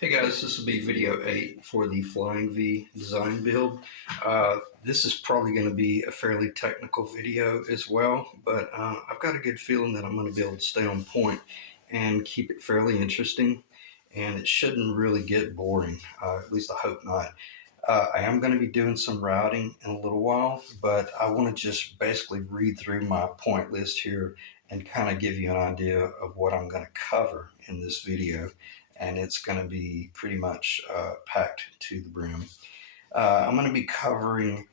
Hey guys, this will be video 8 for the Flying V design build. This is probably going to be a fairly technical video as well, but I've got a good feeling that I'm going to be able to stay on point and keep it fairly interesting, and it shouldn't really get boring, at least I hope not. I am going to be doing some routing in a little while, but I want to just basically read through my point list here and kind of give you an idea of what I'm going to cover in this video. And it's going to be pretty much packed to the brim. I'm going to be covering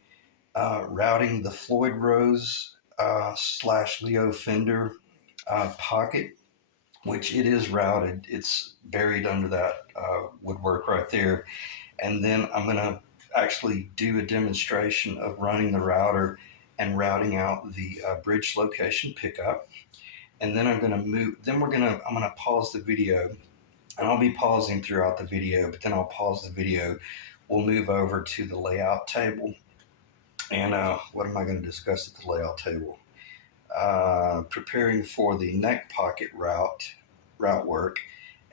routing the Floyd Rose / Leo Fender pocket, which it is routed. It's buried under that woodwork right there. And then I'm going to actually do a demonstration of running the router and routing out the bridge location pickup. And then I'm going to move. Then I'm going to pause the video, and I'll be pausing throughout the video. But then I'll pause the video. We'll move over to the layout table. And what am I going to discuss at the layout table? Preparing for the neck pocket route work,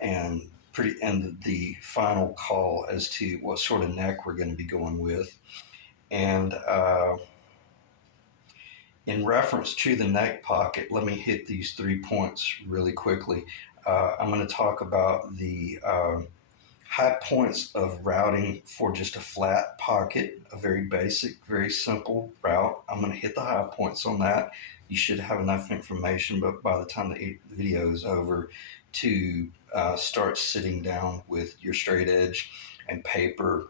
and the final call as to what sort of neck we're going to be going with. And in reference to the neck pocket, let me hit these 3 points really quickly. I'm going to talk about the high points of routing for just a flat pocket, a very basic, very simple route. I'm going to hit the high points on that. You should have enough information, but by the time the video is over, to start sitting down with your straight edge and paper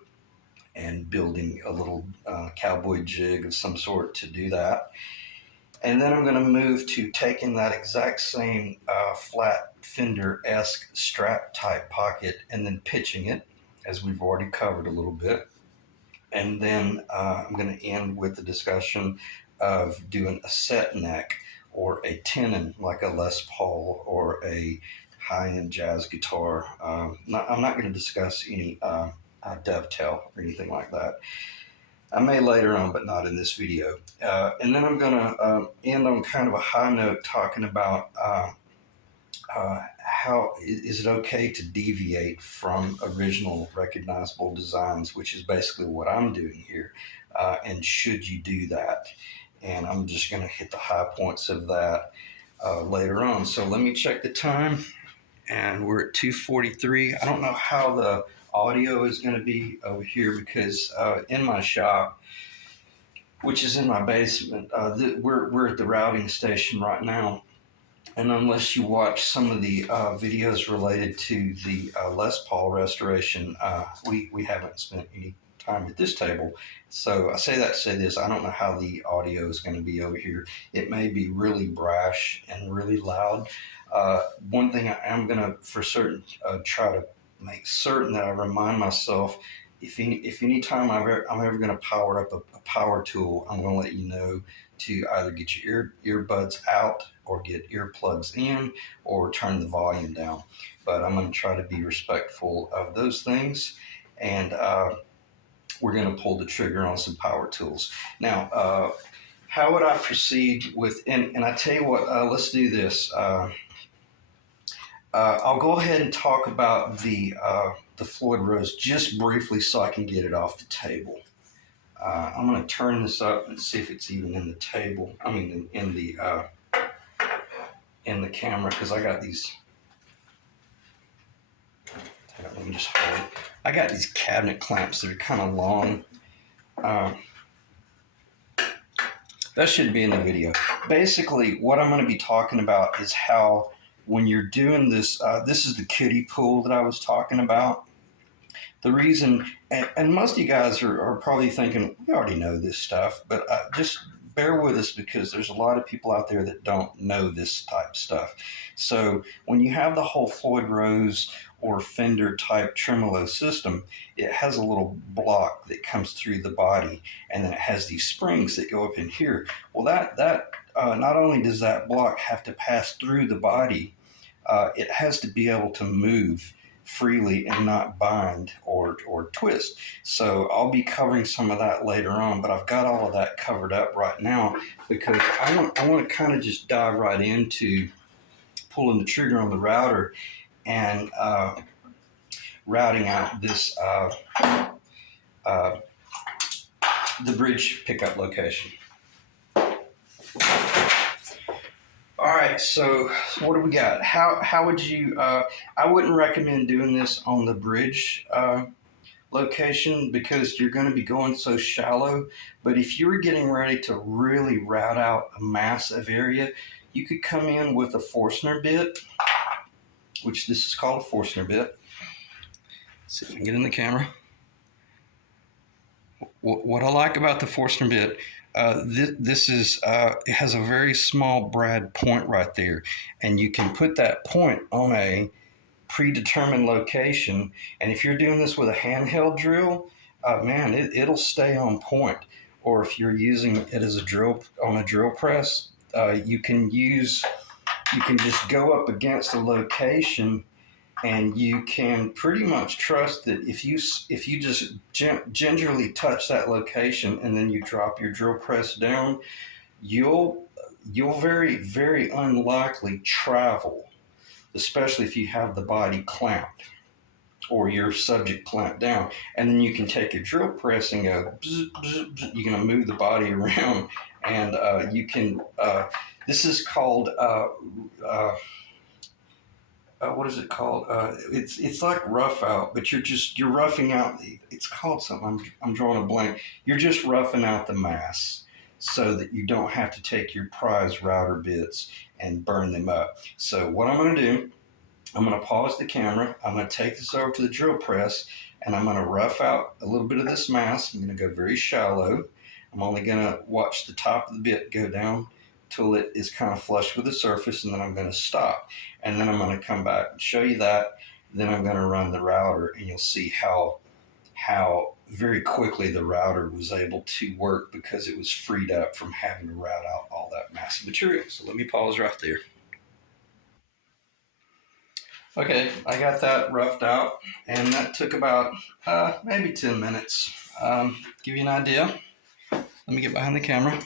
and building a little cowboy jig of some sort to do that. And then I'm going to move to taking that exact same flat Fender-esque strap type pocket and then pitching it, as we've already covered a little bit. And then I'm going to end with the discussion of doing a set neck or a tenon like a Les Paul or a high-end jazz guitar. I'm not going to discuss any dovetail or anything like that. I may later on, but not in this video. And then I'm going to end on kind of a high note, talking about how is it okay to deviate from original recognizable designs, which is basically what I'm doing here, and should you do that? And I'm just going to hit the high points of that later on. So let me check the time, and we're at 2:43. I don't know how the audio is going to be over here because in my shop, which is in my basement, we're at the routing station right now. And unless you watch some of the videos related to the Les Paul restoration, we haven't spent any time at this table. So I say that to say this: I don't know how the audio is going to be over here. It may be really brash and really loud. One thing I am going to, for certain, try to make certain that I remind myself, if any time I'm ever going to power up a power tool, I'm going to let you know to either get your earbuds out or get earplugs in or turn the volume down. But I'm going to try to be respectful of those things, and we're going to pull the trigger on some power tools. Now, how would I proceed with, and I tell you what, let's do this. I'll go ahead and talk about the Floyd Rose just briefly so I can get it off the table. I'm going to turn this up and see if it's even in the table. I mean, in the camera, because I got these. Let me just hold it. I got these cabinet clamps that are kind of long. That should be in the video. Basically, what I'm going to be talking about is how, when you're doing this, this is the kiddie pool that I was talking about. The reason, and most of you guys are probably thinking, we already know this stuff, but just bear with us because there's a lot of people out there that don't know this type of stuff. So when you have the whole Floyd Rose or Fender type tremolo system, it has a little block that comes through the body, and then it has these springs that go up in here. Well, that not only does that block have to pass through the body, it has to be able to move freely and not bind or twist. So I'll be covering some of that later on, but I've got all of that covered up right now because I want to kind of just dive right into pulling the trigger on the router and routing out this the bridge pickup location. All right, so what do we got? How would you? I wouldn't recommend doing this on the bridge location because you're going to be going so shallow. But if you were getting ready to really route out a massive area, you could come in with a Forstner bit, which this is called a Forstner bit. Let's see if I can get in the camera. What I like about the Forstner bit, this is it has a very small brad point right there, and you can put that point on a predetermined location. And if you're doing this with a handheld drill, man, it'll stay on point. Or if you're using it as a drill on a drill press, you can just go up against a location, and you can pretty much trust that if you just gingerly touch that location and then you drop your drill press down, you'll very, very unlikely travel, especially if you have the body clamped or your subject clamped down. And then you can take your drill press and go, bzz, bzz, bzz. You're going to move the body around, and you can, this is called, what is it called? It's like rough out, but you're roughing out. It's called something. I'm drawing a blank. You're just roughing out the mass so that you don't have to take your prize router bits and burn them up. So what I'm going to do, I'm going to pause the camera. I'm going to take this over to the drill press, and I'm going to rough out a little bit of this mass. I'm going to go very shallow. I'm only going to watch the top of the bit go down till it is kind of flush with the surface, and then I'm going to stop. And then I'm going to come back and show you that. Then I'm going to run the router, and you'll see how very quickly the router was able to work because it was freed up from having to route out all that massive material. So let me pause right there. Okay, I got that roughed out, and that took about maybe 10 minutes. Give you an idea. Let me get behind the camera.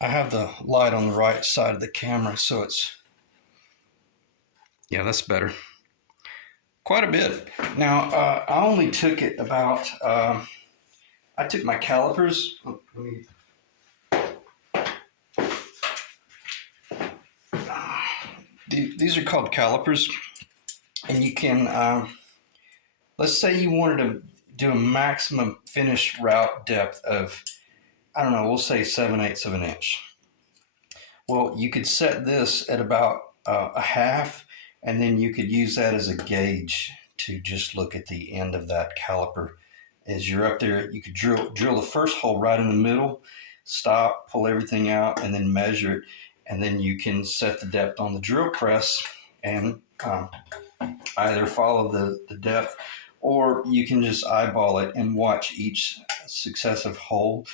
I have the light on the right side of the camera, so yeah, that's better. Quite a bit. Now, I only took it about, I took my calipers. These are called calipers, and you can, let's say you wanted to do a maximum finish route depth of, I don't know, we'll say 7/8 of an inch. Well, you could set this at about a half, and then you could use that as a gauge to just look at the end of that caliper. As you're up there, you could drill the first hole right in the middle, stop, pull everything out, and then measure it. And then you can set the depth on the drill press and either follow the depth, or you can just eyeball it and watch each successive hole,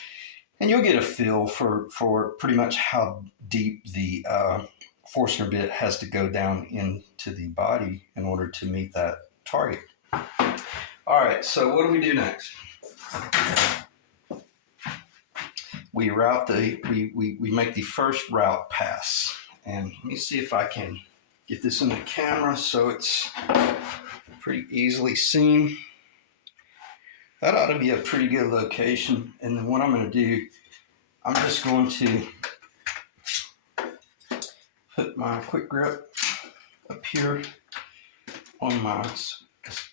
and you'll get a feel for pretty much how deep the Forstner bit has to go down into the body in order to meet that target. All right, so what do we do next? We route we make the first route pass, and let me see if I can get this in the camera so it's pretty easily seen. That ought to be a pretty good location. And then what I'm going to do, I'm just going to put my quick grip up here on my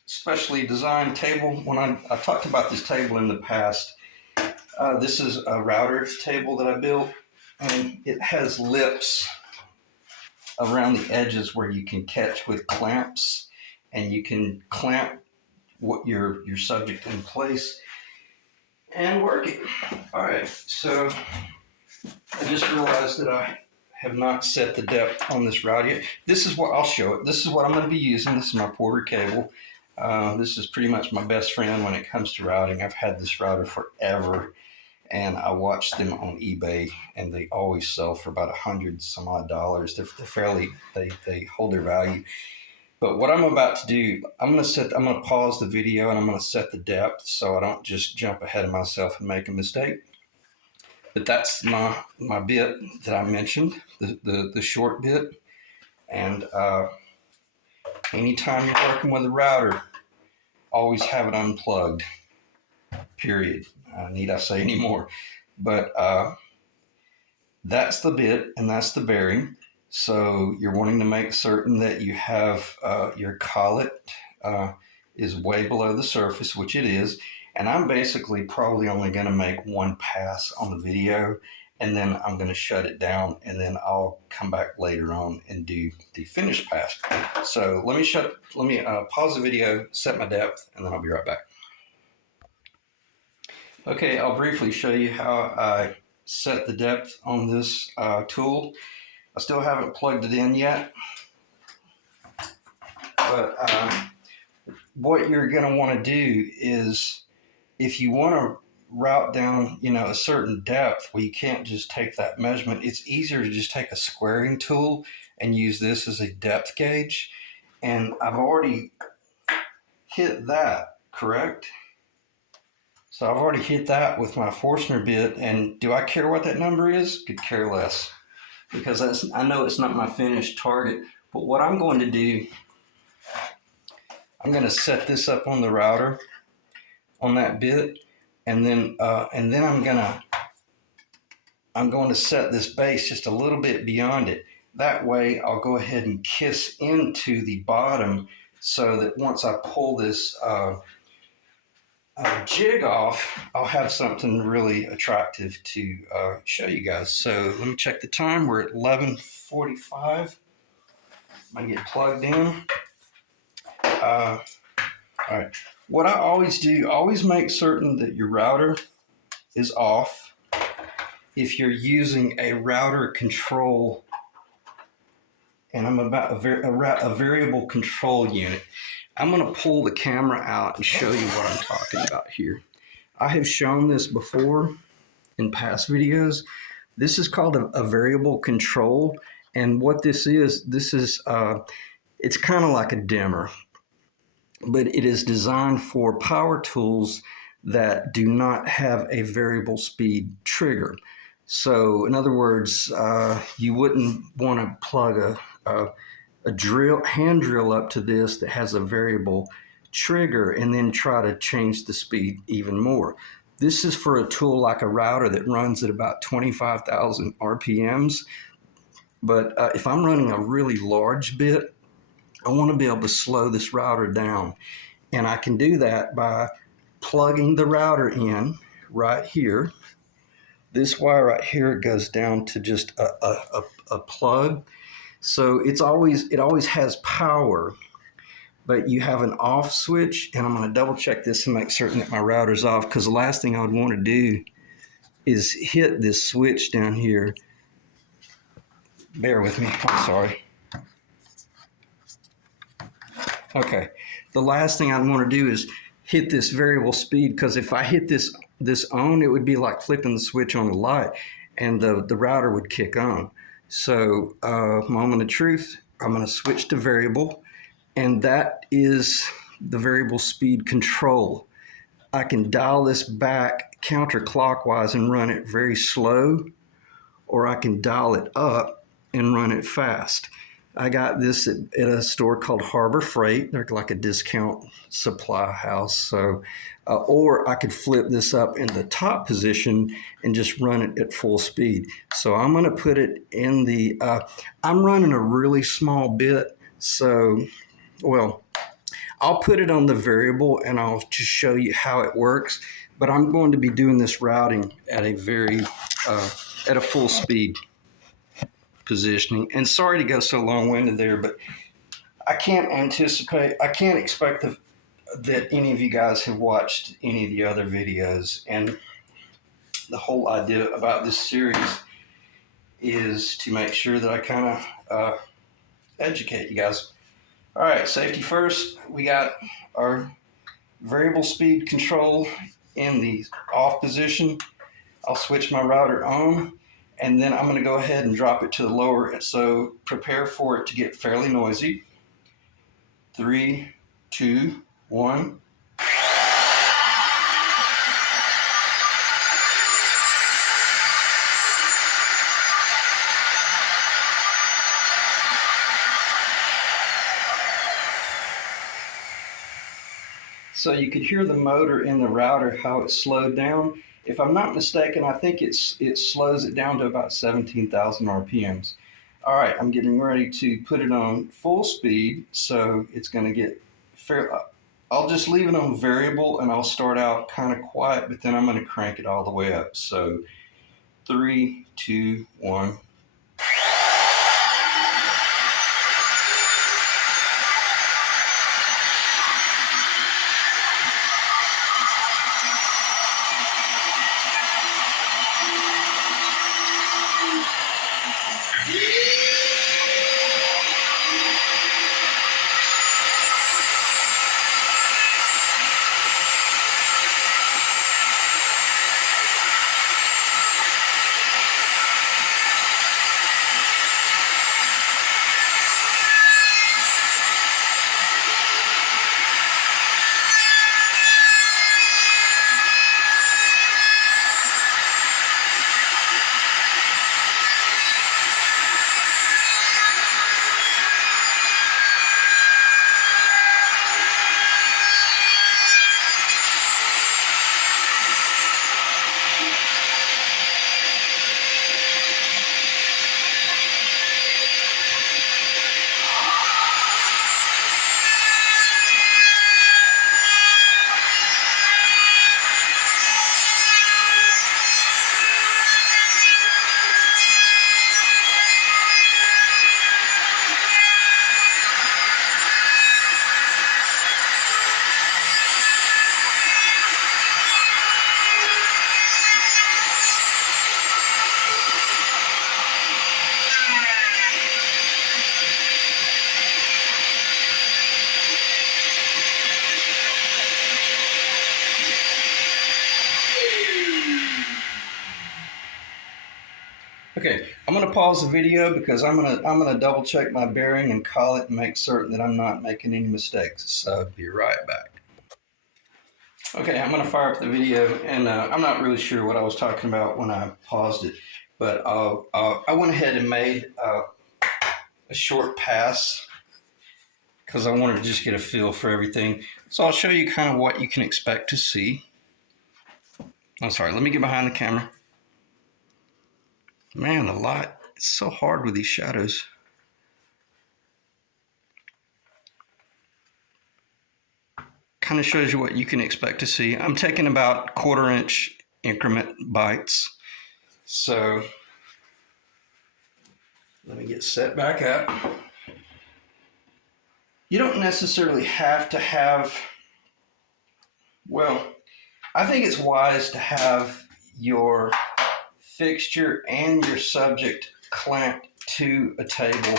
specially designed table. When I talked about this table in the past, this is a router table that I built, and it has lips around the edges where you can catch with clamps, and you can clamp what your subject in place and work it. All right, so I just realized that I have not set the depth on this route yet. This is what I'll show it. This is what I'm going to be using. This is my Porter cable. This is pretty much my best friend when it comes to routing. I've had this router forever, and I watch them on eBay, and they always sell for about $100 some odd. They're fairly, they hold their value. But what I'm about to do, I'm going to pause the video, and I'm going to set the depth so I don't just jump ahead of myself and make a mistake. But that's my bit that I mentioned, the short bit. And anytime you're working with a router, always have it unplugged, period. Need I say any more? But that's the bit and that's the bearing. So you're wanting to make certain that you have your collet is way below the surface, which it is. And I'm basically probably only going to make one pass on the video, and then I'm going to shut it down, and then I'll come back later on and do the finished pass. So let me pause the video, set my depth, and then I'll be right back. Okay, I'll briefly show you how I set the depth on this tool. I still haven't plugged it in yet, but what you're going to want to do is, if you want to route down, a certain depth where you can't just take that measurement, it's easier to just take a squaring tool and use this as a depth gauge. And I've already hit that, correct? So I've already hit that with my Forstner bit, and do I care what that number is? Could care less, because I know it's not my finished target. But what I'm going to do, I'm going to set this up on the router on that bit, and then I'm going to set this base just a little bit beyond it. That way I'll go ahead and kiss into the bottom, so that once I pull this jig off, I'll have something really attractive to show you guys. So let me check the time. We're at 11:45. I'm going to get plugged in. All right. What I always do, always make certain that your router is off. If you're using a router control, and I'm about a variable control unit, I'm going to pull the camera out and show you what I'm talking about here. I have shown this before in past videos. This is called a variable control, and what this is it's kind of like a dimmer, but it is designed for power tools that do not have a variable speed trigger. So in other words, you wouldn't want to plug a hand drill up to this that has a variable trigger and then try to change the speed even more. This is for a tool like a router that runs at about 25,000 RPMs. But if I'm running a really large bit, I want to be able to slow this router down. And I can do that by plugging the router in right here. This wire right here goes down to just a plug. So it always has power, but you have an off switch, and I'm going to double check this and make certain that my router's off, because the last thing I would want to do is hit this switch down here. Bear with me, I'm sorry. Okay, the last thing I'd want to do is hit this variable speed, because if I hit this on, it would be like flipping the switch on the light, and the router would kick on. So moment of truth, I'm going to switch to variable, and that is the variable speed control. I can dial this back counterclockwise and run it very slow, or I can dial it up and run it fast. I got this at a store called Harbor Freight. They're like a discount supply house. So, or I could flip this up in the top position and just run it at full speed. So I'm going to put it in the, I'm running a really small bit. So, well, I'll put it on the variable and I'll just show you how it works. But I'm going to be doing this routing at a at a full speed positioning. And sorry to go so long-winded there, but I can't expect that any of you guys have watched any of the other videos. And the whole idea about this series is to make sure that I kind of educate you guys. All right, safety first. We got our variable speed control in the off position. I'll switch my router on, and then I'm going to go ahead and drop it to the lower. So prepare for it to get fairly noisy. 3, 2, 1. So you could hear the motor in the router, how it slowed down. If I'm not mistaken, I think it slows it down to about 17,000 RPMs. All right, I'm getting ready to put it on full speed, so it's going to get fair. I'll just leave it on variable and I'll start out kind of quiet, but then I'm going to crank it all the way up. So 3, 2, 1. Okay, I'm gonna pause the video because I'm gonna double check my bearing and call it and make certain that I'm not making any mistakes. So be right back. Okay, I'm gonna fire up the video, and I'm not really sure what I was talking about when I paused it, but I went ahead and made a short pass because I wanted to just get a feel for everything. So I'll show you kind of what you can expect to see. I'm sorry, let me get behind the camera. Man, the light, it's so hard with these shadows. Kind of shows you what you can expect to see. I'm taking about 1/4 inch increment bites. So let me get set back up. You don't necessarily have to have, well, I think it's wise to have your fixture and your subject clamped to a table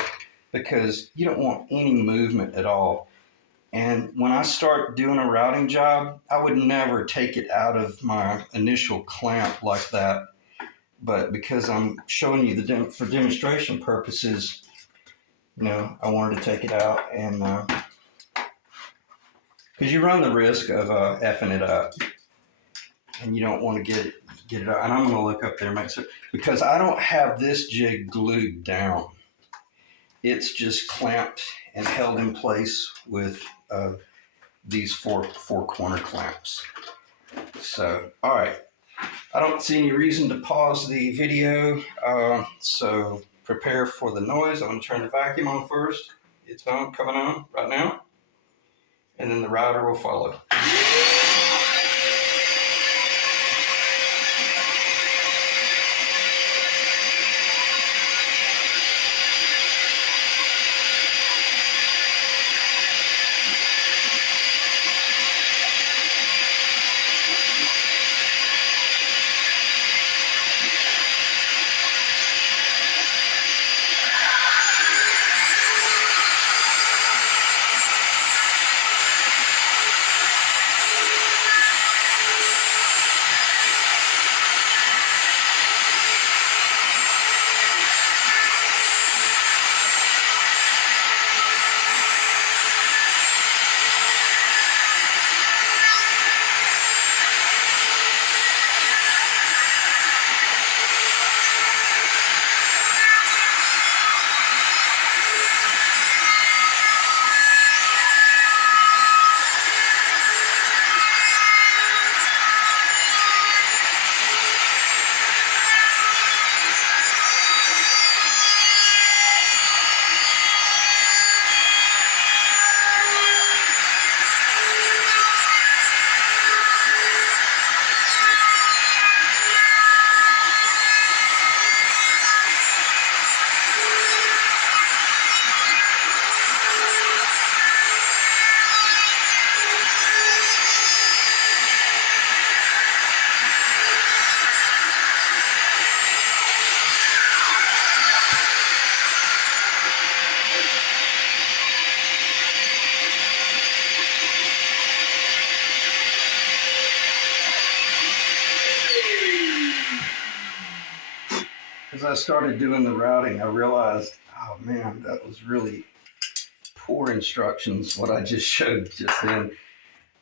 because you don't want any movement at all. And when I start doing a routing job, I would never take it out of my initial clamp like that. But because I'm showing you for demonstration purposes, I wanted to take it out, and because you run the risk of effing it up, and you don't want to get it out. And I'm going to look up there and make sure, because I don't have this jig glued down. It's just clamped and held in place with these four corner clamps. So, all right. I don't see any reason to pause the video. So prepare for the noise. I'm going to turn the vacuum on first. It's coming on right now. And then the router will follow. started doing the routing, I realized, oh man, that was really poor instructions, what I just showed just then.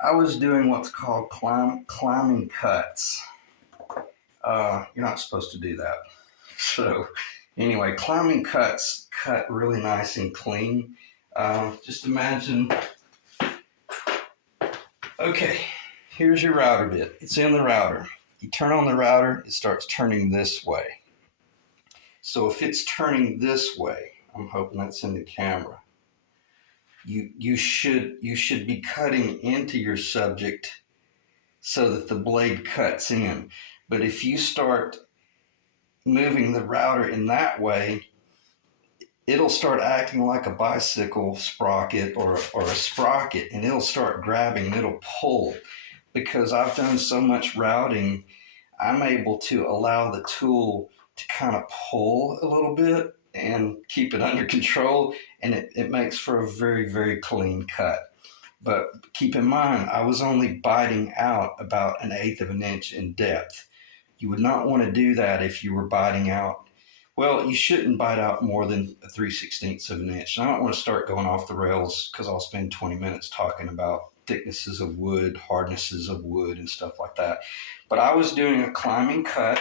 I was doing what's called climbing cuts. You're not supposed to do that. So anyway, climbing cuts cut really nice and clean. Just imagine, okay, here's your router bit. It's in the router. You turn on the router, it starts turning this way. So if it's turning this way, I'm hoping that's in the camera, you should be cutting into your subject so that the blade cuts in. But if you start moving the router in that way, it'll start acting like a bicycle sprocket or a sprocket, and it'll start grabbing, it'll pull. Because I've done so much routing, I'm able to allow the tool to kind of pull a little bit and keep it under control, and it makes for a very, very clean cut. But keep in mind, I was only biting out about 1/8 of an inch in depth. You would not want to do that if you were biting out. Well, you shouldn't bite out more than 3/16 of an inch. And I don't want to start going off the rails because I'll spend 20 minutes talking about thicknesses of wood, hardnesses of wood, and stuff like that. But I was doing a climbing cut,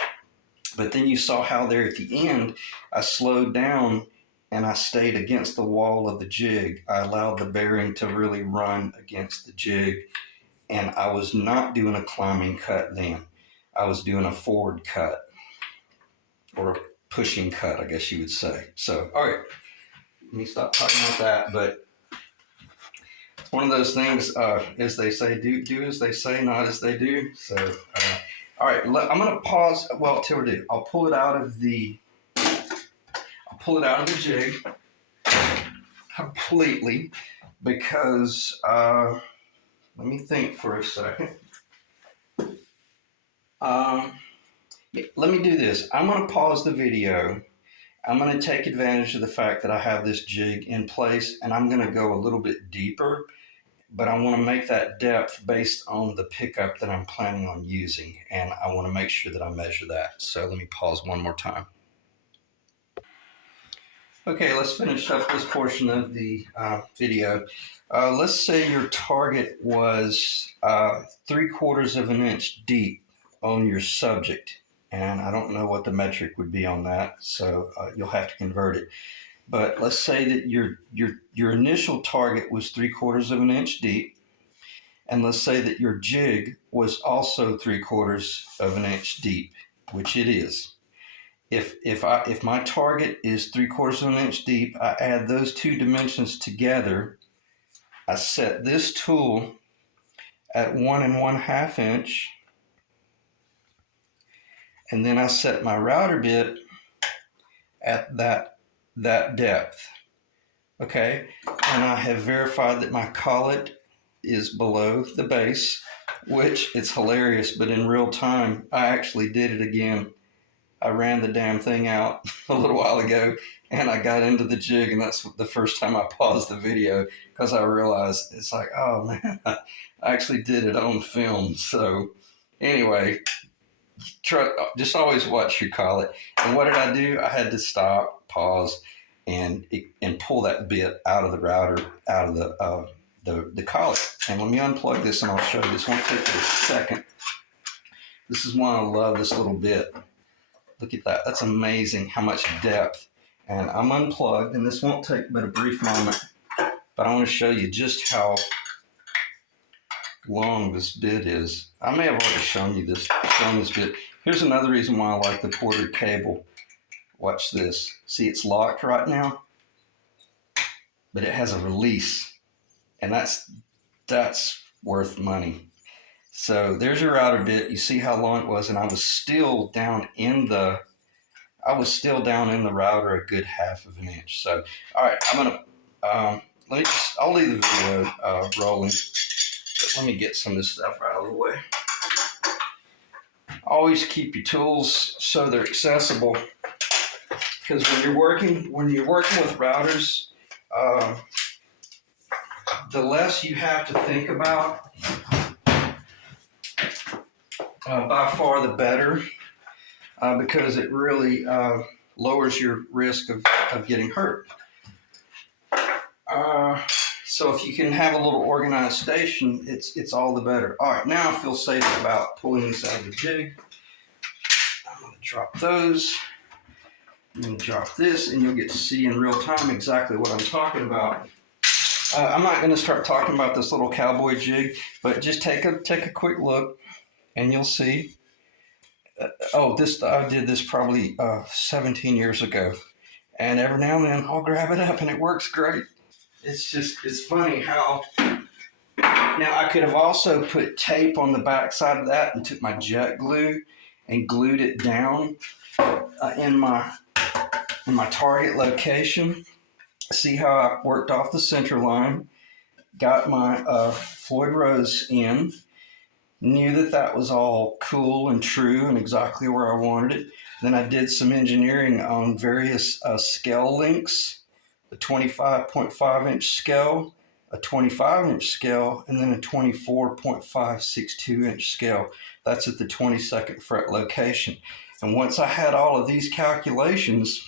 but then you saw how there at the end, I slowed down and I stayed against the wall of the jig. I allowed the bearing to really run against the jig, and I was not doing a climbing cut then. I was doing a forward cut, or a pushing cut, I guess you would say. So, all right, let me stop talking about that. But it's one of those things, as they say, do as they say, not as they do. So, all right, I'm going to pause. Well, till we do, I'll pull it out of the jig completely, because let me think for a second. Let me do this. I'm going to pause the video. I'm going to take advantage of the fact that I have this jig in place, and I'm going to go a little bit deeper, but I want to make that depth based on the pickup that I'm planning on using, and I want to make sure that I measure that. So let me pause one more time. Okay, let's finish up this portion of the video. Let's say your target was 3/4 of an inch deep on your subject, and I don't know what the metric would be on that, so you'll have to convert it. But let's say that your initial target was 3/4 of an inch deep, and let's say that your jig was also 3/4 of an inch deep, which it is. If my target is 3/4 of an inch deep, I add those two dimensions together. I set this tool at 1 1/2 inch, and then I set my router bit at that depth. Okay, and I have verified that my collet is below the base, which it's hilarious, but in real time, I actually did it again. I ran the damn thing out a little while ago, and I got into the jig, and that's the first time I paused the video, because I realized it's like, oh man, I actually did it on film. So anyway, just always watch your collet. And what did I do? I had to stop, pause, and pull that bit out of the router, out of the collet. And let me unplug this, and I'll show you. This won't take a second. This is why I love this little bit. Look at that. That's amazing how much depth. And I'm unplugged, and this won't take but a brief moment, but I want to show you just how long this bit is. I may have already shown this bit. Here's another reason why I like the Porter cable. Watch this. See, it's locked right now, but it has a release, and that's worth money. So there's your router bit. You see how long it was, and I was still down in the router a good 1/2 an inch. So, all right, I'm gonna I'll leave the video rolling. But let me get some of this stuff out of the way. Always keep your tools so they're accessible, because when you're working with routers, the less you have to think about, by far the better, because it really lowers your risk of getting hurt. So if you can have a little organized station, it's all the better. All right, now I feel safe about pulling this out of the jig. I'm going to drop those. I'm going to drop this, and you'll get to see in real time exactly what I'm talking about. I'm not going to start talking about this little cowboy jig, but just take a quick look, and you'll see. I did this probably 17 years ago, and every now and then I'll grab it up, and it works great. It's funny how. Now I could have also put tape on the back side of that and took my jet glue and glued it down in my target location. See how I worked off the center line, got my Floyd Rose in, knew that was all cool and true and exactly where I wanted it. Then I did some engineering on various scale lengths, the 25.5 inch scale, a 25 inch scale, and then a 24.562 inch scale. That's at the 22nd fret location. And once I had all of these calculations,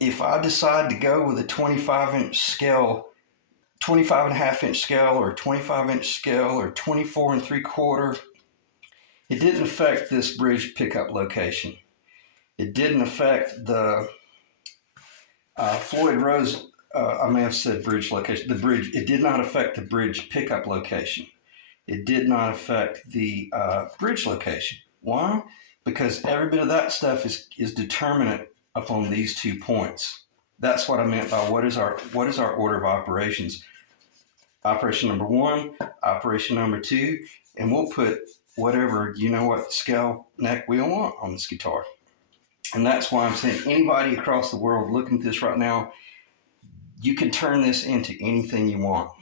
if I decide to go with a 25 inch scale, 25 and a half inch scale, or 25 inch scale, or 24 and 3/4, it didn't affect this bridge pickup location. It didn't affect the Floyd Rose, I may have said bridge location, the bridge. It did not affect the bridge pickup location. It did not affect the bridge location. Why? Because every bit of that stuff is determinate upon these 2 points. That's what I meant by what is our order of operations. Operation number 1, operation number 2, and we'll put whatever, what scale neck we want on this guitar. And that's why I'm saying anybody across the world looking at this right now, you can turn this into anything you want.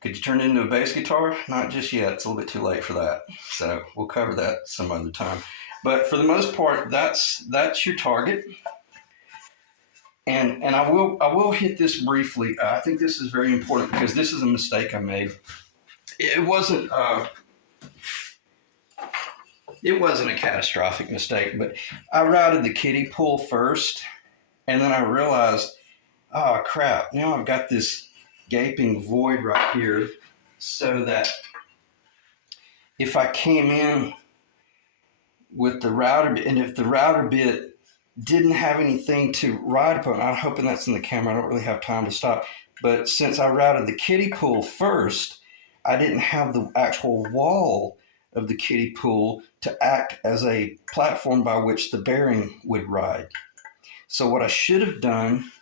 Could you turn it into a bass guitar? Not just yet. It's a little bit too late for that. So we'll cover that some other time. But for the most part, that's your target. And I will hit this briefly. I think this is very important because this is a mistake I made. It wasn't a catastrophic mistake, but I routed the kiddie pull first, and then I realized, oh crap! Now I've got this gaping void right here, so that if I came in with the router bit, and if the router bit didn't have anything to ride upon, I'm hoping that's in the camera, I don't really have time to stop, but since I routed the kiddie pull first, I didn't have the actual wall of the kiddie pull to act as a platform by which the bearing would ride. So what I should have done,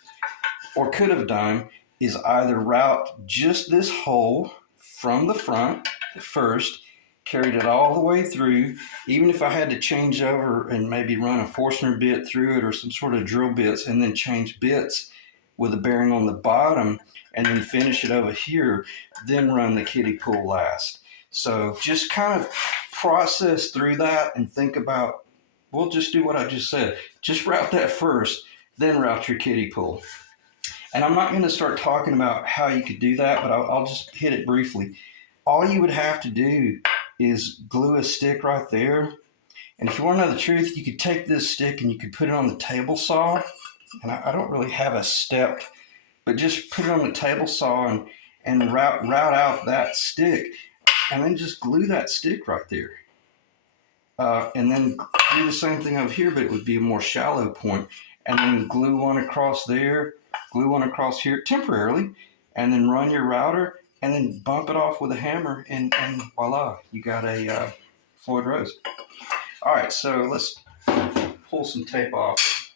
or could have done, is either route just this hole from the front first, carried it all the way through, even if I had to change over and maybe run a Forstner bit through it or some sort of drill bits, and then change bits with a bearing on the bottom, and then finish it over here, then run the kiddie pull last. So just kind of process through that and think about, we'll just do what I just said. Just route that first, then route your kiddie pull. And I'm not going to start talking about how you could do that, but I'll just hit it briefly. All you would have to do is glue a stick right there. And if you want to know the truth, you could take this stick and you could put it on the table saw. And I don't really have a step, but just put it on the table saw and route out that stick. And then just glue that stick right there. And then do the same thing over here, but it would be a more shallow point. And then glue one across there, glue one across here temporarily, and then run your router, and then bump it off with a hammer, and voila, you got a Floyd Rose. All right, so let's pull some tape off,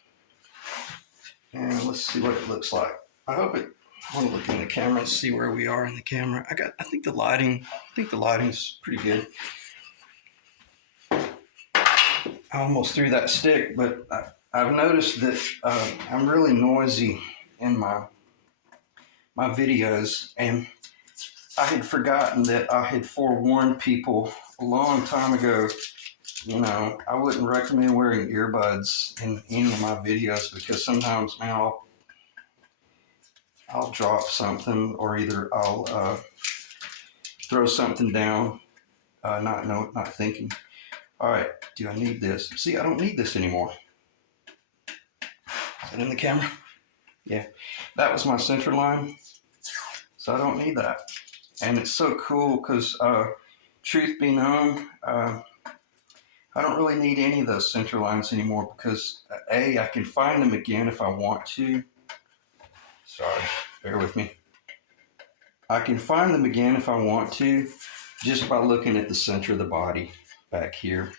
and let's see what it looks like. I want to look in the camera and see where we are in the camera. I think the lighting's pretty good. I almost threw that stick, but I've noticed that I'm really noisy in my videos, and I had forgotten that I had forewarned people a long time ago. I wouldn't recommend wearing earbuds in any of my videos, because sometimes, man, I'll drop something, or either I'll throw something down, not thinking. All right, do I need this? See, I don't need this anymore. Is that in the camera? Yeah, that was my center line, so I don't need that. And it's so cool because, truth be known, I don't really need any of those center lines anymore because A, I can find them again if I want to. Sorry, bear with me. I can find them again if I want to just by looking at the center of the body back here.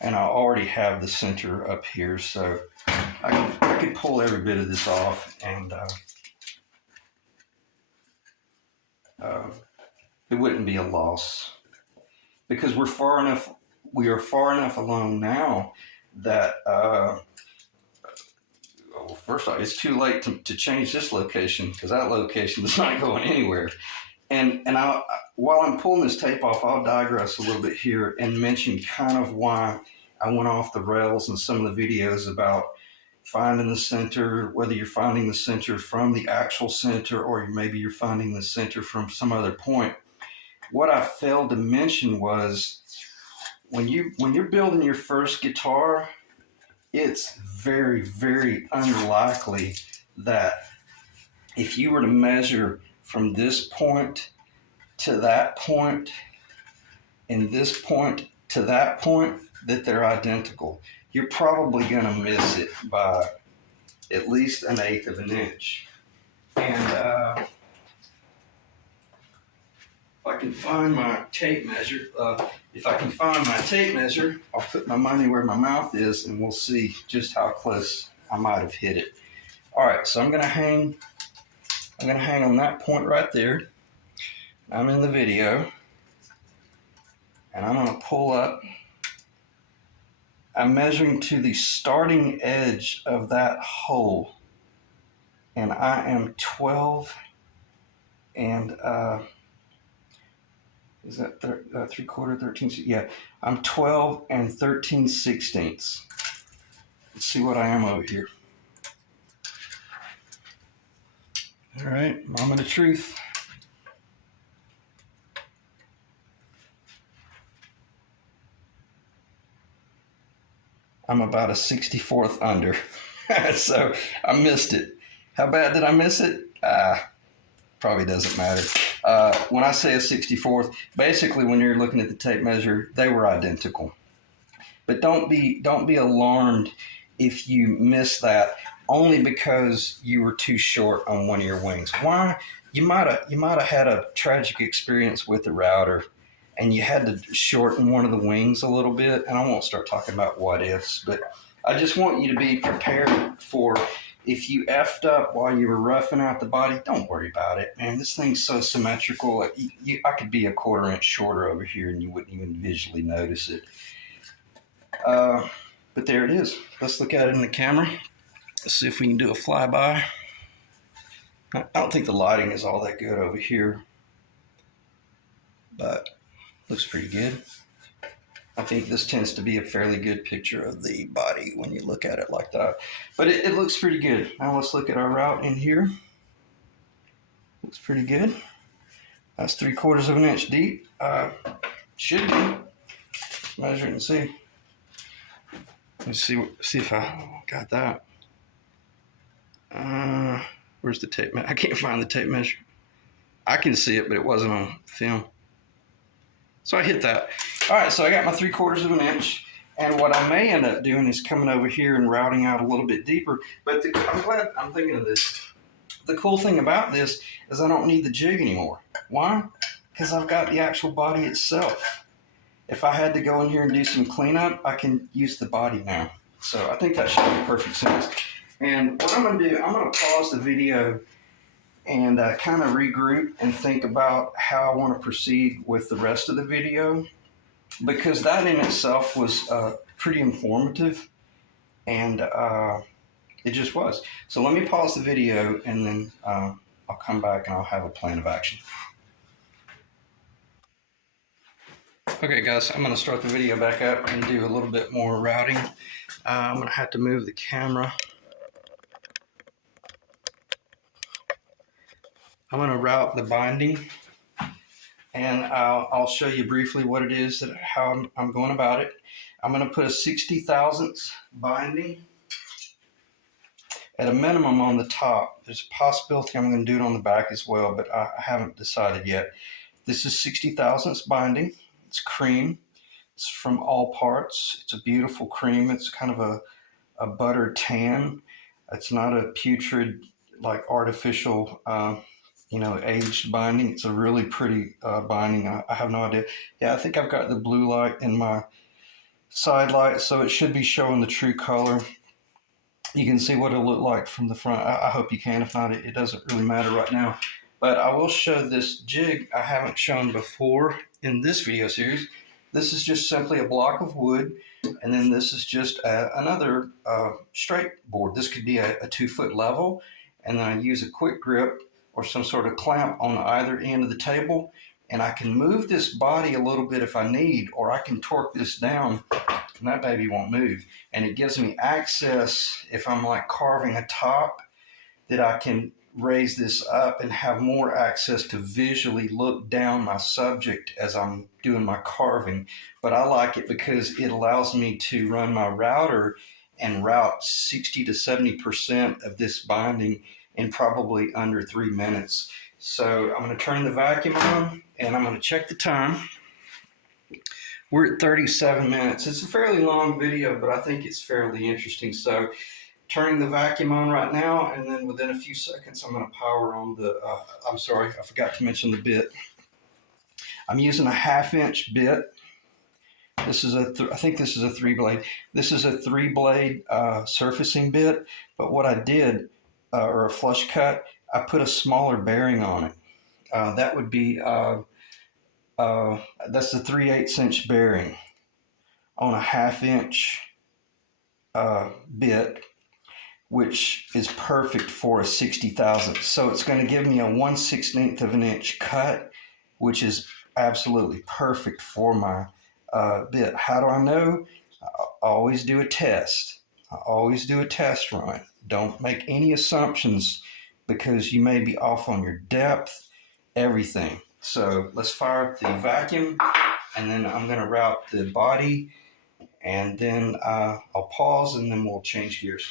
And I already have the center up here, so I could pull every bit of this off, and it wouldn't be a loss because we are far enough along now that well, first off, it's too late to change this location because that location is not going anywhere. And while I'm pulling this tape off, I'll digress a little bit here and mention kind of why I went off the rails in some of the videos about finding the center, whether you're finding the center from the actual center or maybe you're finding the center from some other point. What I failed to mention was when you're building your first guitar, it's very, very unlikely that if you were to measure from this point to that point and this point to that point, that they're identical. You're probably going to miss it by at least 1/8 of an inch. And if I can find my tape measure, I'll put my money where my mouth is, and we'll see just how close I might have hit it. All right, so I'm gonna hang on that point right there. I'm in the video, and I'm gonna pull up. I'm measuring to the starting edge of that hole, and I am 12 and is that 3/4, 13? Yeah, I'm 12 and 13/16. Let's see what I am over here. All right, moment of truth. I'm about a 64th under. So I missed it. How bad did I miss it? Probably doesn't matter. When I say a 64th, basically when you're looking at the tape measure, they were identical. But don't be alarmed if you miss that only because you were too short on one of your wings. Why? You might have had a tragic experience with the router and you had to shorten one of the wings a little bit. And I won't start talking about what ifs, but I just want you to be prepared for if you effed up while you were roughing out the body, don't worry about it, man. This thing's so symmetrical. I could be a 1/4 inch shorter over here and you wouldn't even visually notice it. But there it is. Let's look at it in the camera. Let's see if we can do a flyby. I don't think the lighting is all that good over here, but looks pretty good. I think this tends to be a fairly good picture of the body when you look at it like that. But it looks pretty good. Now let's look at our route in here. Looks pretty good. That's 3/4 of an inch deep. Should be. Let's measure it and see. Let's see if I got that. Where's the tape measure? I can't find the tape measure. I can see it, but it wasn't on film. So I hit that. All right, so I got my 3/4 of an inch. And what I may end up doing is coming over here and routing out a little bit deeper. But I'm glad I'm thinking of this. The cool thing about this is I don't need the jig anymore. Why? Because I've got the actual body itself. If I had to go in here and do some cleanup, I can use the body now. So I think that should make perfect sense. And what I'm going to do, I'm going to pause the video and kind of regroup and think about how I want to proceed with the rest of the video, because that in itself was pretty informative, and it just was. So let me pause the video and then I'll come back and I'll have a plan of action. Okay guys, I'm going to start the video back up and do a little bit more routing. I'm going to have to move the camera. I'm going to route the binding, and I'll show you briefly what it is, how I'm going about it. I'm going to put a 60 thousandths binding at a minimum on the top. There's a possibility I'm going to do it on the back as well, but I haven't decided yet. This is 60 thousandths binding. It's cream. It's from All Parts. It's a beautiful cream. It's kind of a butter tan. It's not a putrid, like artificial, aged binding. It's a really pretty binding. I have no idea. Yeah, I think I've got the blue light in my side light, so it should be showing the true color. You can see what it'll look like from the front. I hope you can. If not, it doesn't really matter right now. But I will show this jig I haven't shown before in this video series. This is just simply a block of wood, and then this is just another straight board. This could be a 2-foot level, and then I use a quick grip or some sort of clamp on either end of the table, and I can move this body a little bit if I need, or I can torque this down, and that baby won't move. And it gives me access, if I'm like carving a top, that I can raise this up and have more access to visually look down my subject as I'm doing my carving. But I like it because it allows me to run my router and route 60 to 70% of this binding in probably under 3 minutes. So I'm going to turn the vacuum on and I'm going to check the time. We're at 37 minutes. It's a fairly long video, but I think it's fairly interesting. So turning the vacuum on right now, and then within a few seconds, I'm going to power on the, I'm sorry, I forgot to mention the bit. I'm using a 1/2-inch bit. This is I think this is a 3-blade. This is a 3-blade surfacing bit, but what I did, or a flush cut, I put a smaller bearing on it. That would be, that's the 3/8 inch bearing on a 1/2-inch bit, which is perfect for a 60 thousandth. So it's going to give me a 1/16 of an inch cut, which is absolutely perfect for my bit. How do I know? I always do a test. I always do a test run. Don't make any assumptions because you may be off on your depth, everything. So let's fire up the vacuum, and then I'm going to route the body, and then I'll pause, and then we'll change gears.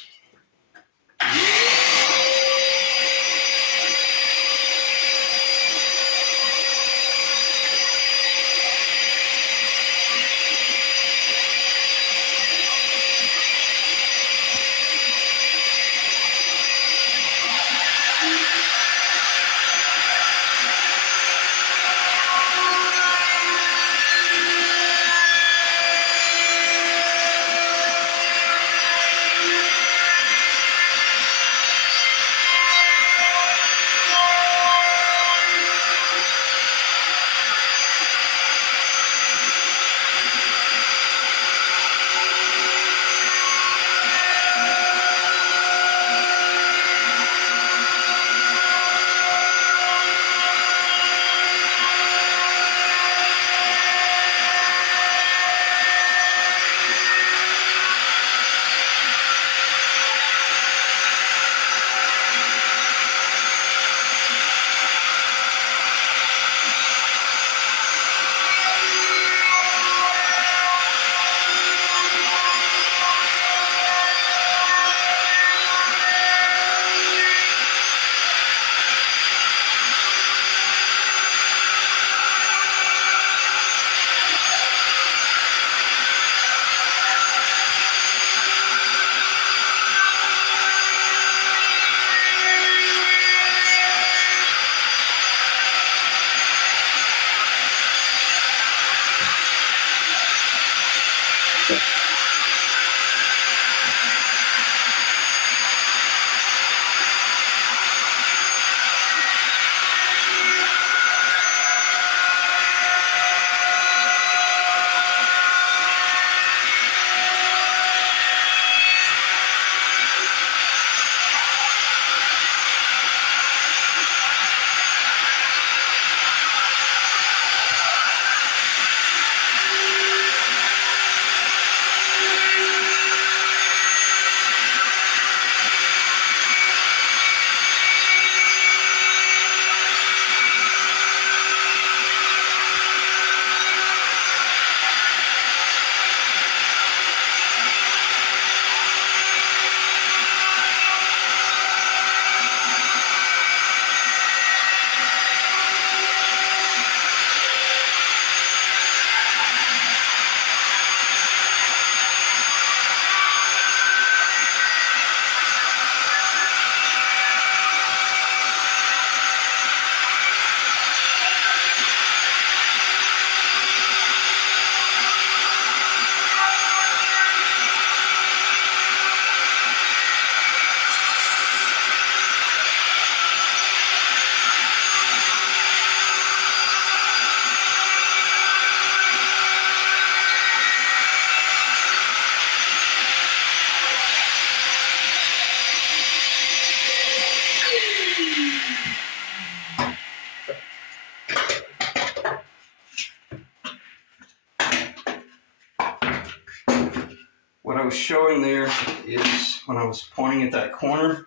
What I was showing there is when I was pointing at that corner,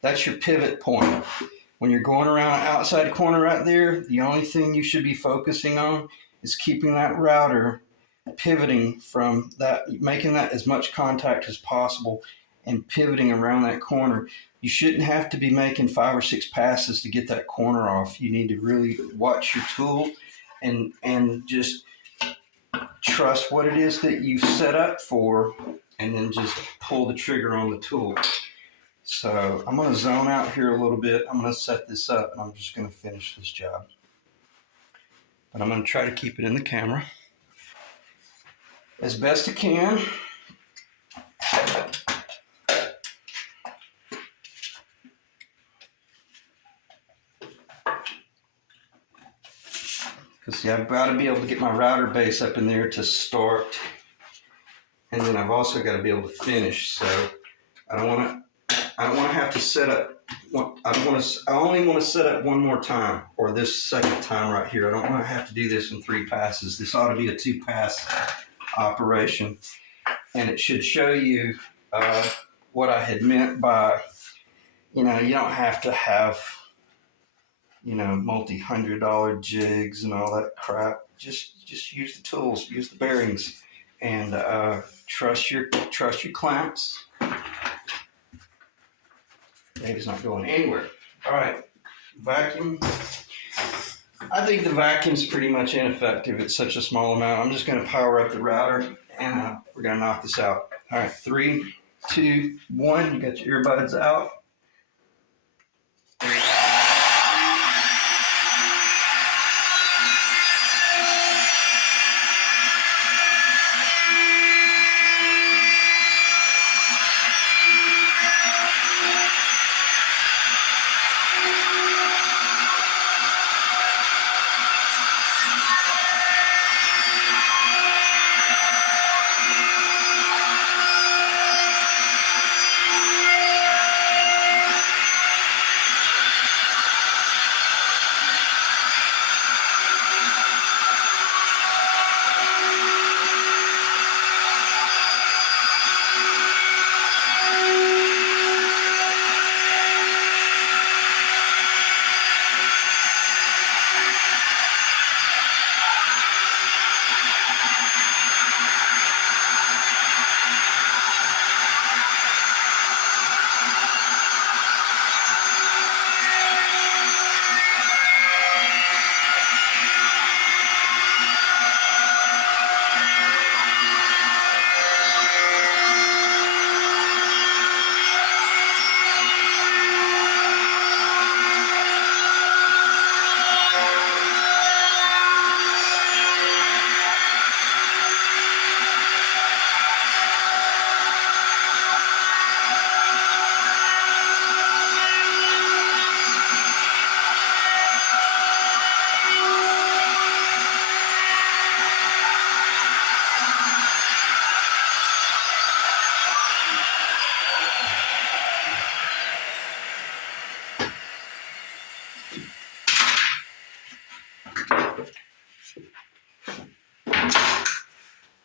that's your pivot point. When you're going around the outside corner right there, the only thing you should be focusing on is keeping that router pivoting from that, making that as much contact as possible and pivoting around that corner. You shouldn't have to be making 5 or 6 passes to get that corner off. You need to really watch your tool and just trust what it is that you've set up for, and then just pull the trigger on the tool. So I'm going to zone out here a little bit. I'm going to set this up and I'm just going to finish this job. But I'm going to try to keep it in the camera as best I can. Because see, I've got to be able to get my router base up in there to start. And then I've also got to be able to finish. So I don't want to have to set up. I only want to set up one more time, or this second time right here. I don't want to have to do this in 3 passes. This ought to be a 2-pass operation. And it should show you what I had meant by, you don't have to have, multi-$100 jigs and all that crap. Just use the tools, use the bearings, and trust your clamps. It's not going anywhere. All right, vacuum. I think the vacuum's pretty much ineffective. It's such a small amount. I'm just going to power up the router, and we're going to knock this out. All right, 3, 2, 1. You got your earbuds out.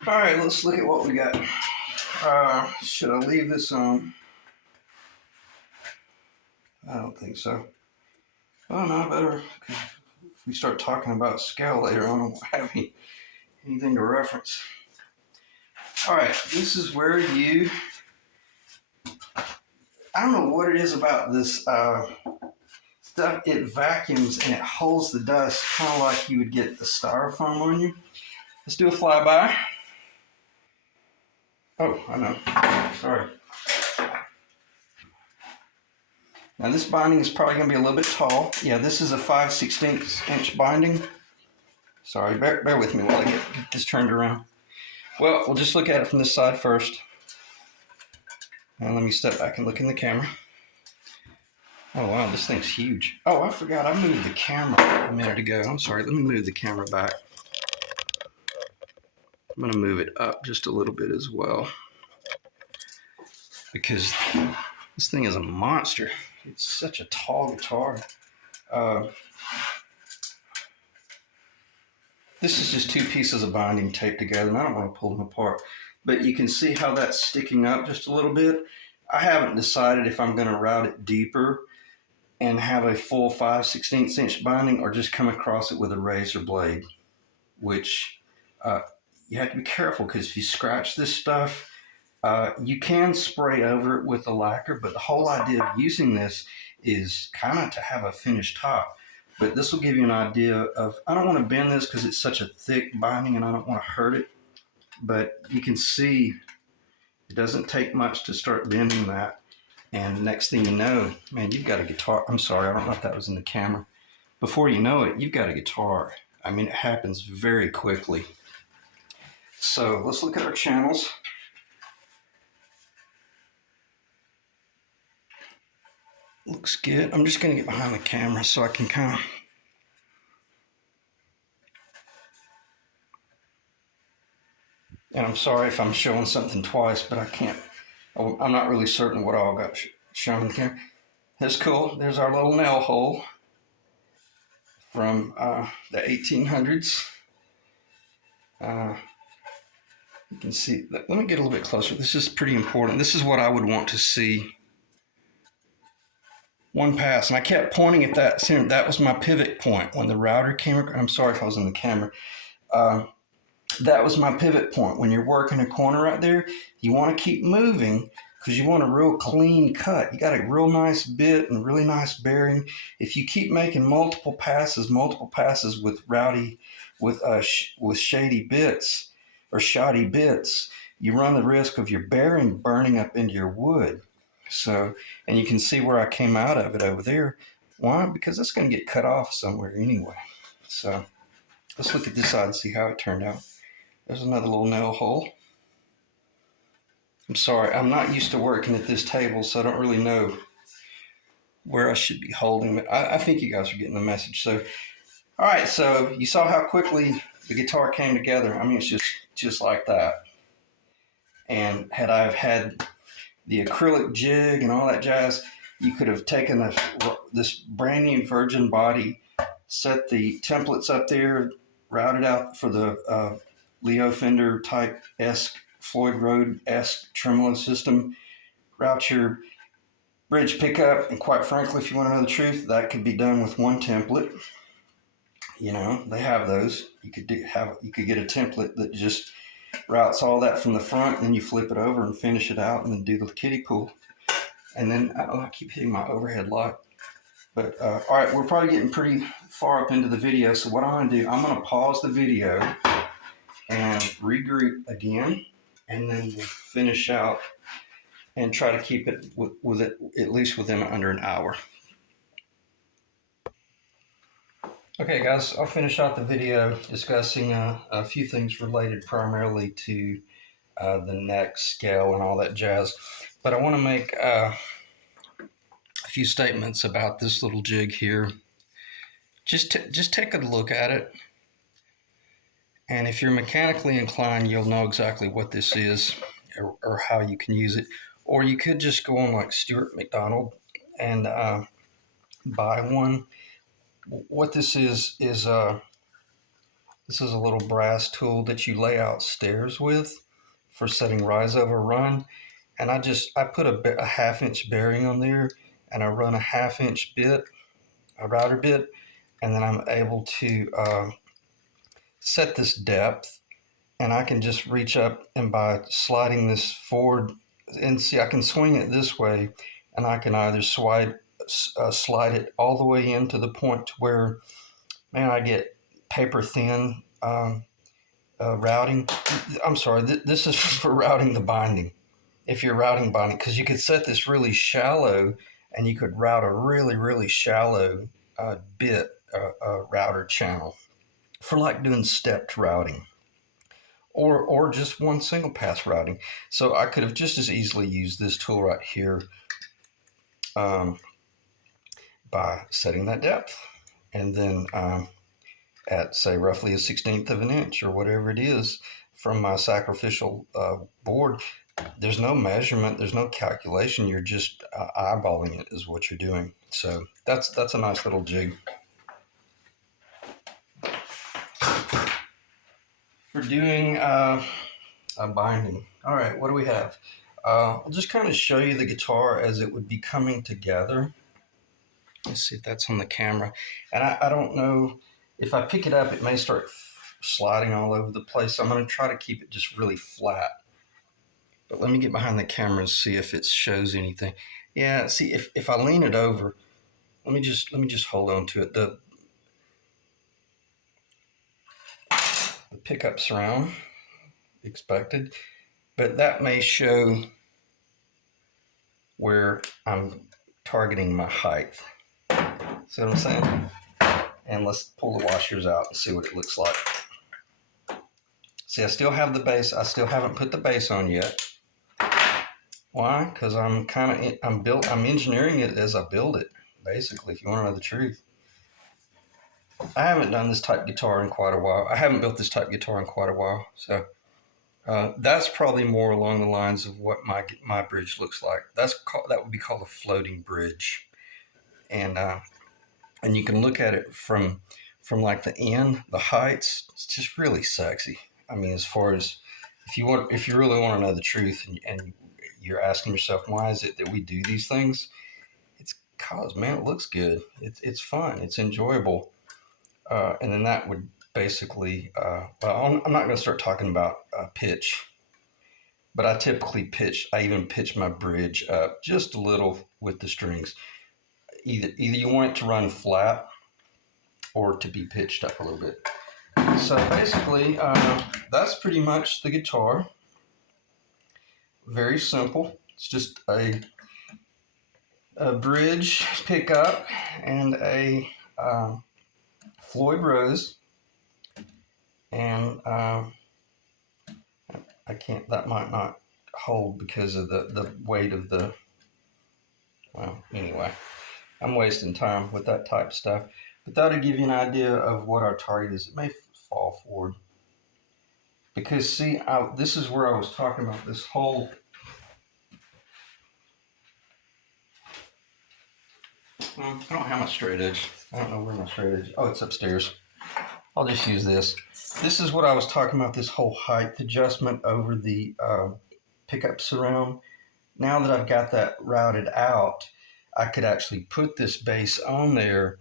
All right, let's look at what we got. Should I leave this on? I don't think so. Oh no, better. If we start talking about scale later on, I won't have anything to reference. All right, this is where I don't know what it is about this stuff. It vacuums and it holds the dust, kind of like you would get the styrofoam on you. Let's do a flyby. Oh, I know. Sorry. Now this binding is probably going to be a little bit tall. Yeah, this is a 5/16" binding. Sorry, bear with me while I get this turned around. Well, we'll just look at it from this side first. And let me step back and look in the camera. Oh wow, this thing's huge. Oh, I forgot I moved the camera a minute ago. I'm sorry, let me move the camera back. I'm going to move it up just a little bit as well, because this thing is a monster. It's such a tall guitar. This is just two pieces of binding taped together, and I don't want to pull them apart, but you can see how that's sticking up just a little bit. I haven't decided if I'm going to route it deeper and have a full 5/16 inch binding, or just come across it with a razor blade, which you have to be careful, because if you scratch this stuff, you can spray over it with a lacquer, but the whole idea of using this is kind of to have a finished top. But this will give you an idea of, I don't want to bend this because it's such a thick binding and I don't want to hurt it, but you can see it doesn't take much to start bending that. And next thing you know, man, you've got a guitar. I'm sorry, I don't know if that was in the camera. Before you know it, you've got a guitar. I mean, it happens very quickly. So let's look at our channels. Looks good. I'm just going to get behind the camera so I can kind of... And I'm sorry if I'm showing something twice, but I can't... I'm not really certain what all got shown in the camera. That's cool. There's our little nail hole from the 1800s. You can see... Let me get a little bit closer. This is pretty important. This is what I would want to see. One pass, and I kept pointing at that center. That was my pivot point when the router came. I'm sorry if I was in the camera. That was my pivot point. When you're working a corner right there, you want to keep moving because you want a real clean cut. You got a real nice bit and really nice bearing. If you keep making multiple passes with shady bits or shoddy bits, you run the risk of your bearing burning up into your wood. So, and you can see where I came out of it over there. Why? Because it's going to get cut off somewhere anyway. So let's look at this side and see how it turned out. There's another little nail hole. I'm sorry, I'm not used to working at this table, so I don't really know where I should be holding it. I think you guys are getting the message. So, all right, so you saw how quickly the guitar came together. I mean, it's just like that. And had I had the acrylic jig and all that jazz, you could have taken this brand new virgin body, set the templates up there, routed out for the Leo Fender type-esque, Floyd Rose-esque tremolo system, route your bridge pickup, and quite frankly, if you want to know the truth, that could be done with one template. You know, they have those. You could get a template that just routes all that from the front, and then you flip it over and finish it out, and then do the kiddie pool. And then I keep hitting my overhead lock. But all right, we're probably getting pretty far up into the video. So what I'm going to do, I'm going to pause the video and regroup again, and then we'll finish out and try to keep it with it at least within under an hour. Okay, guys, I'll finish out the video discussing a few things related primarily to the neck scale and all that jazz. But I want to make a few statements about this little jig here. Just take a look at it. And if you're mechanically inclined, you'll know exactly what this is or how you can use it. Or you could just go on like Stuart McDonald and buy one. What this is this is a little brass tool that you lay out stairs with for setting rise over run. And I put a 1/2 inch bearing on there, and I run a 1/2 inch bit, a router bit, and then I'm able to set this depth, and I can just reach up, and by sliding this forward, and see, I can swing it this way, and I can either slide it all the way into the point to where, man, I get paper thin routing. I'm sorry, this is for routing the binding. If you're routing binding, because you could set this really shallow, and you could route a really, really shallow bit router channel for like doing stepped routing, or just one single pass routing. So I could have just as easily used this tool right here by setting that depth, and then at say roughly a 1/16 of an inch or whatever it is from my sacrificial board. there's no measurement, there's no calculation. You're just eyeballing it is what you're doing. So that's a nice little jig for doing a binding. All right, what do we have? I'll just kind of show you the guitar as it would be coming together. Let's see if that's on the camera. And I don't know, if I pick it up, it may start sliding all over the place. So I'm going to try to keep it just really flat. But let me get behind the camera and see if it shows anything. Yeah, see, if I lean it over, let me just hold on to it. The pickup surround expected, but that may show where I'm targeting my height. See what I'm saying? And let's pull the washers out and see what it looks like. See, I still have the base. I still haven't put the base on yet. Why? Because I'm engineering it as I build it, basically, if you want to know the truth. I haven't done this type guitar in quite a while. I haven't built this type guitar in quite a while. So that's probably more along the lines of what my bridge looks like. That would be called a floating bridge. And you can look at it from like the end, the heights. It's just really sexy. I mean, as far as if you really want to know the truth, and you're asking yourself why is it that we do these things, it's because, man, it looks good. It's fun. It's enjoyable. And then that would basically, well, I'm not going to start talking about pitch, but I even pitch my bridge up just a little with the strings. Either you want it to run flat or to be pitched up a little bit. So basically, that's pretty much the guitar. Very simple. It's just a bridge pickup and a Floyd Rose, and I can't. That might not hold because of the weight of the. Well, anyway, I'm wasting time with that type of stuff, but that'll give you an idea of what our target is. It may fall forward because see, this is where I was talking about this whole. I don't have my straight edge. I don't know where my straight edge. Oh, it's upstairs. I'll just use this. This is what I was talking about, this whole height adjustment over the pickup surround. Now that I've got that routed out, I could actually put this base on there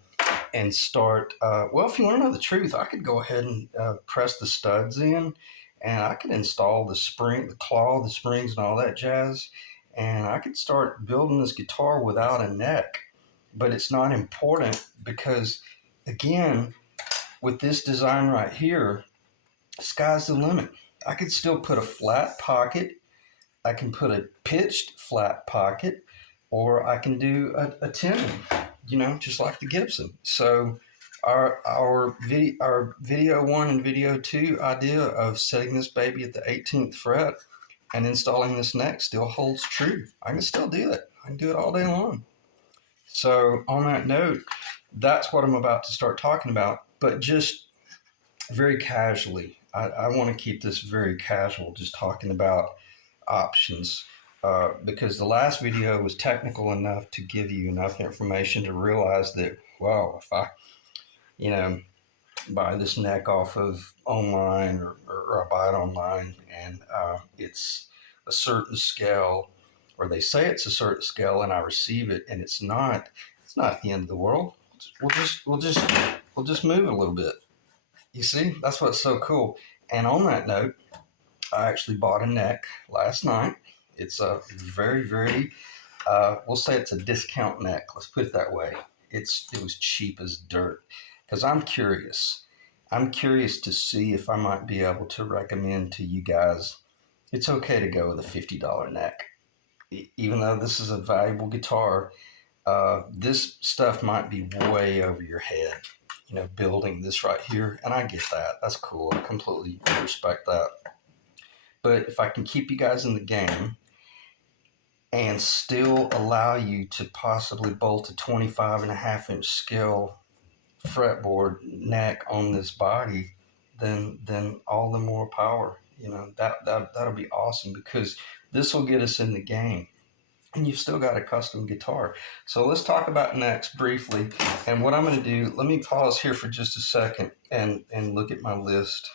and start, well, if you want to know the truth, I could go ahead and press the studs in, and I could install the spring, the claw, the springs, and all that jazz, and I could start building this guitar without a neck. But it's not important because, again, with this design right here, sky's the limit. I could still put a flat pocket. I can put a pitched flat pocket, or I can do a tenon, just like the Gibson. So our video 1 and video 2 idea of setting this baby at the 18th fret and installing this neck still holds true. I can still do that. I can do it all day long. So on that note, that's what I'm about to start talking about, but just very casually. I want to keep this very casual, just talking about options, because the last video was technical enough to give you enough information to realize that, wow, if I, buy this neck off of online, or I buy it online, and it's a certain scale, or they say it's a certain scale, and I receive it, and it's not the end of the world. We'll just move it a little bit. You see, that's what's so cool. And on that note, I actually bought a neck last night. It's a very, very, we'll say it's a discount neck. Let's put it that way. It was cheap as dirt because I'm curious. I'm curious to see if I might be able to recommend to you guys. It's okay to go with a $50 neck. Even though this is a valuable guitar, this stuff might be way over your head, building this right here. And I get that. That's cool. I completely respect that. But if I can keep you guys in the game and still allow you to possibly bolt a 25.5-inch scale fretboard neck on this body, then all the more power. That'll be awesome, because This will get us in the game. And you've still got a custom guitar. So let's talk about necks briefly. And what I'm going to do, let me pause here for just a second and look at my list.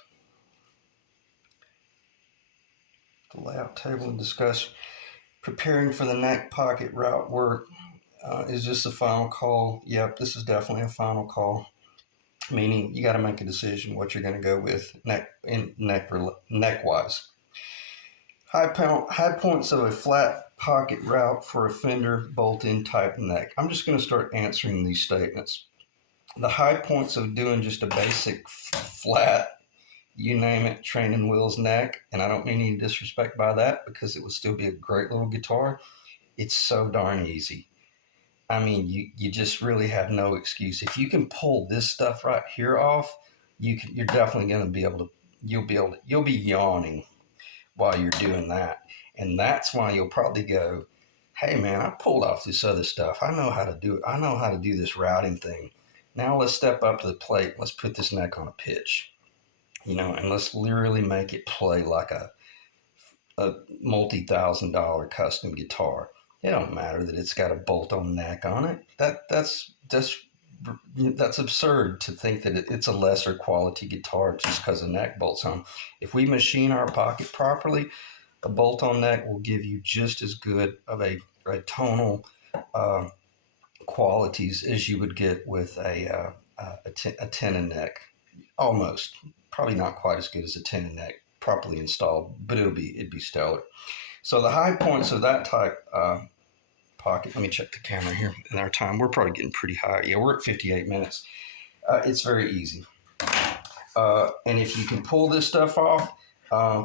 The layout table and discuss. Preparing for the neck pocket route work. Is this a final call? Yep, this is definitely a final call. Meaning you got to make a decision what you're going to go with neck wise. High points of a flat pocket route for a fender bolt-in type neck. I'm just going to start answering these statements. The high points of doing just a basic flat, you name it, training wheels neck, and I don't mean any disrespect by that because it would still be a great little guitar. It's so darn easy. I mean, you just really have no excuse. If you can pull this stuff right here off, you're definitely going to be able to. You'll be yawning while you're doing that, and that's why you'll probably go, "Hey, man, I pulled off this other stuff. I know how to do it. I know how to do this routing thing. Now let's step up to the plate. Let's put this neck on a pitch, and let's literally make it play like a multi-$1,000 custom guitar. It don't matter that it's got a bolt-on neck on it. That's absurd to think that it's a lesser quality guitar just because a neck bolts on. If we machine our pocket properly, a bolt-on neck will give you just as good of a tonal qualities as you would get with a tenon neck. Almost, probably not quite as good as a tenon neck properly installed, but it'd be stellar. So the high points of that type pocket. Let me check the camera here in our time. We're probably getting pretty high. Yeah, we're at 58 minutes. It's very easy. And if you can pull this stuff off,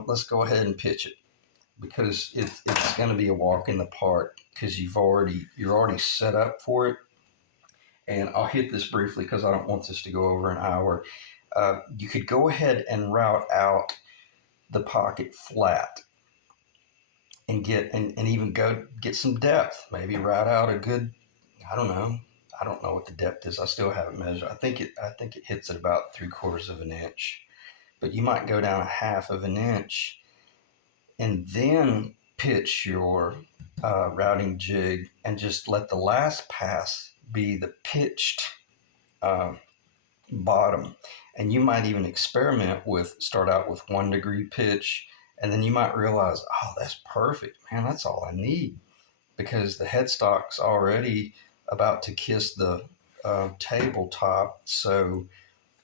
let's go ahead and pitch it because it's going to be a walk in the park because you're already set up for it. And I'll hit this briefly because I don't want this to go over an hour. You could go ahead and route out the pocket flat and even go get some depth. Maybe route out a good, I don't know what the depth is. I still haven't measured. I think it hits at about 3/4 of an inch, but you might go down a 1/2 of an inch and then pitch your routing jig and just let the last pass be the pitched bottom. And you might even start out with 1 degree pitch, and then you might realize, oh, that's perfect, man, that's all I need, because the headstock's already about to kiss the tabletop. So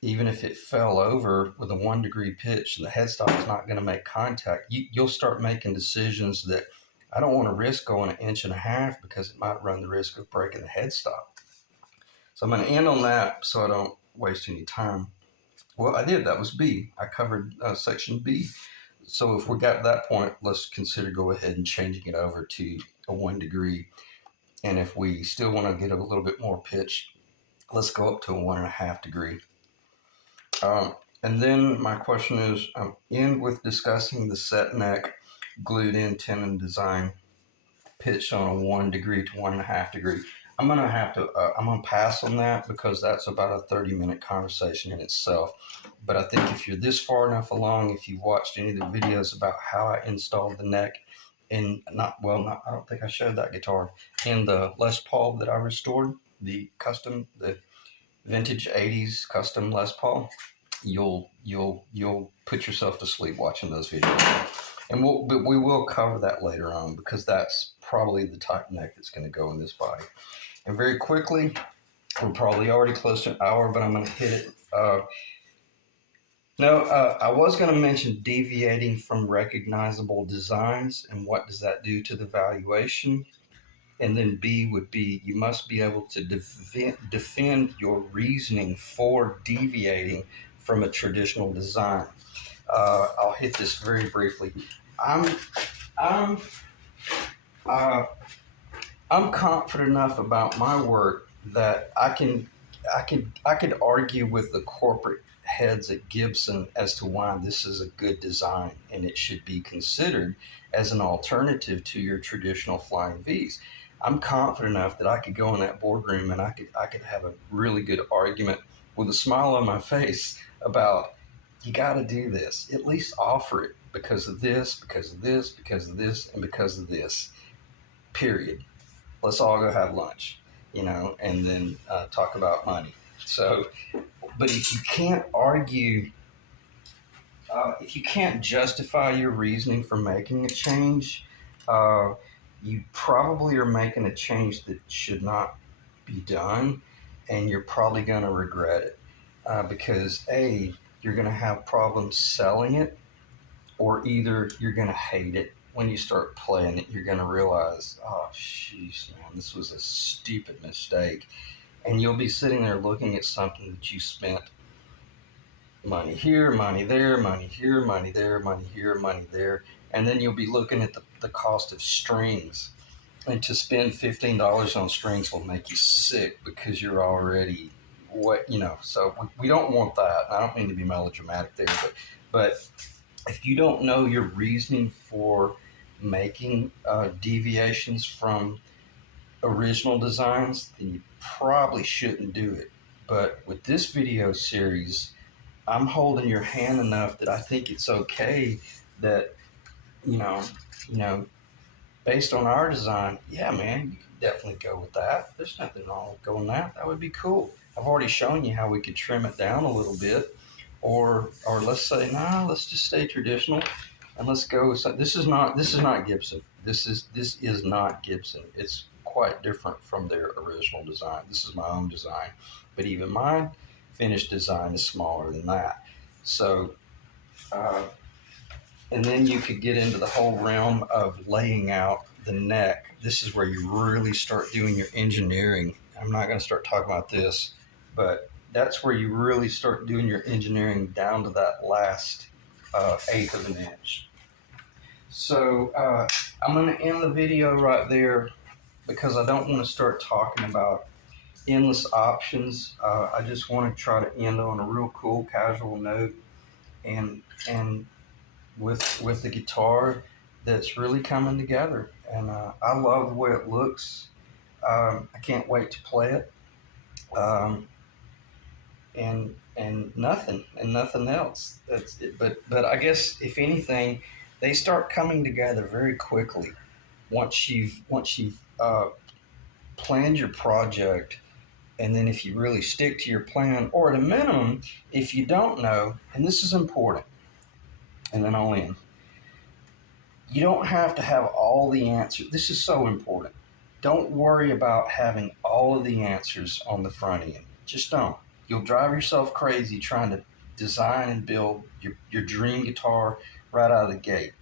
even if it fell over with a 1 degree pitch and the headstock's not going to make contact, you'll start making decisions that I don't want to risk going 1.5 inches because it might run the risk of breaking the headstock. So I'm going to end on that so I don't waste any time. Well, I did. That was B. I covered section B. So if we got to that point, let's consider go ahead and changing it over to a 1 degree. And if we still want to get a little bit more pitch, let's go up to a 1.5 degree. And then my question is, I'm in with discussing the set neck glued in tenon design pitch on a 1 degree to 1.5 degree. I'm gonna pass on that because that's about a 30-minute conversation in itself. But I think if you're this far enough along, if you've watched any of the videos about how I installed the neck I don't think I showed that guitar in the Les Paul that I restored, the vintage 80s custom Les Paul, you'll put yourself to sleep watching those videos. But we will cover that later on because that's probably the type neck that's going to go in this body. And very quickly, we're probably already close to an hour, but I'm going to hit it. I was going to mention deviating from recognizable designs and what does that do to the valuation. And then B would be, you must be able to defend your reasoning for deviating from a traditional design. I'll hit this very briefly. I'm confident enough about my work that I could argue with the corporate heads at Gibson as to why this is a good design and it should be considered as an alternative to your traditional flying V's. I'm confident enough that I could go in that boardroom and I could have a really good argument with a smile on my face about you got to do this. At least offer it because of this, because of this, because of this, and because of this. Period. Let's all go have lunch, and then talk about money. So, but if you can't argue, if you can't justify your reasoning for making a change, uh, you probably are making a change that should not be done, and you're probably going to regret it because A, you're going to have problems selling it, or either you're going to hate it. When you start playing it, you're going to realize, oh, jeez, man, this was a stupid mistake. And you'll be sitting there looking at something that you spent money here, money there, money here, money there, money here, money there. And then you'll be looking at the cost of strings. And to spend $15 on strings will make you sick because you're already so we don't want that. I don't mean to be melodramatic there, but if you don't know your reasoning for making deviations from original designs, then you probably shouldn't do it. But with this video series, I'm holding your hand enough that I think it's okay that, you know, you know, based on our design, yeah, man, you can definitely go with that. There's nothing wrong with going that. That would be cool. I've already shown you how we could trim it down a little bit, or let's say, nah, let's just stay traditional, and let's go. So this is not Gibson. This is not Gibson. It's quite different from their original design. This is my own design, but even my finished design is smaller than that. So. Uh, and then you could get into the whole realm of laying out the neck. This is where you really start doing your engineering. I'm not going to start talking about this, but that's where you really start doing your engineering down to that last eighth of an inch. So I'm going to end the video right there because I don't want to start talking about endless options. I just want to try to end on a real cool, casual note, and with the guitar that's really coming together. And I love the way it looks. I can't wait to play it. Um, and nothing else. That's it. But I guess if anything, they start coming together very quickly once you've planned your project. And then if you really stick to your plan, or at a minimum, if you don't know, and this is important, and then I'll end. You don't have to have all the answers. This is so important. Don't worry about having all of the answers on the front end. Just don't. You'll drive yourself crazy trying to design and build your dream guitar right out of the gate.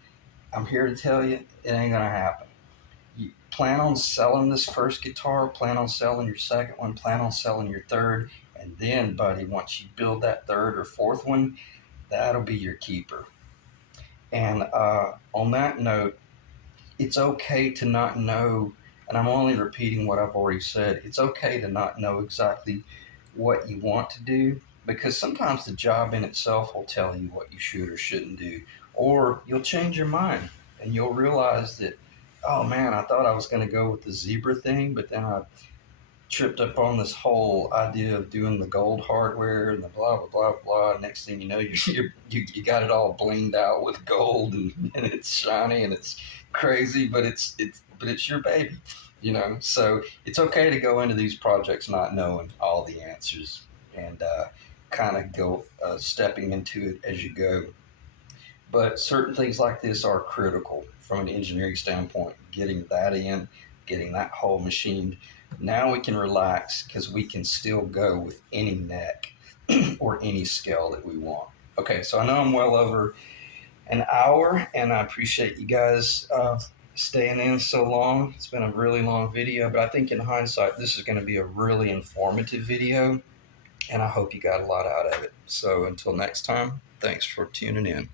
I'm here to tell you, it ain't going to happen. You plan on selling this first guitar, plan on selling your second one, plan on selling your third, and then, buddy, once you build that third or fourth one, that'll be your keeper. And on that note, it's okay to not know, and I'm only repeating what I've already said. It's okay to not know exactly what you want to do, because sometimes the job in itself will tell you what you should or shouldn't do, or you'll change your mind and you'll realize that, oh man, I thought I was going to go with the zebra thing, but then I tripped up on this whole idea of doing the gold hardware and the blah blah blah blah. Next thing you know, you got it all blinged out with gold, and it's shiny and it's crazy, but it's your baby, So it's okay to go into these projects not knowing all the answers, and kind of go stepping into it as you go. But certain things like this are critical from an engineering standpoint. Getting that in, getting that whole machined. Now we can relax because we can still go with any neck or any scale that we want. Okay, so I know I'm well over an hour, and I appreciate you guys staying in so long. It's been a really long video, but I think in hindsight, this is going to be a really informative video, and I hope you got a lot out of it. So until next time, thanks for tuning in.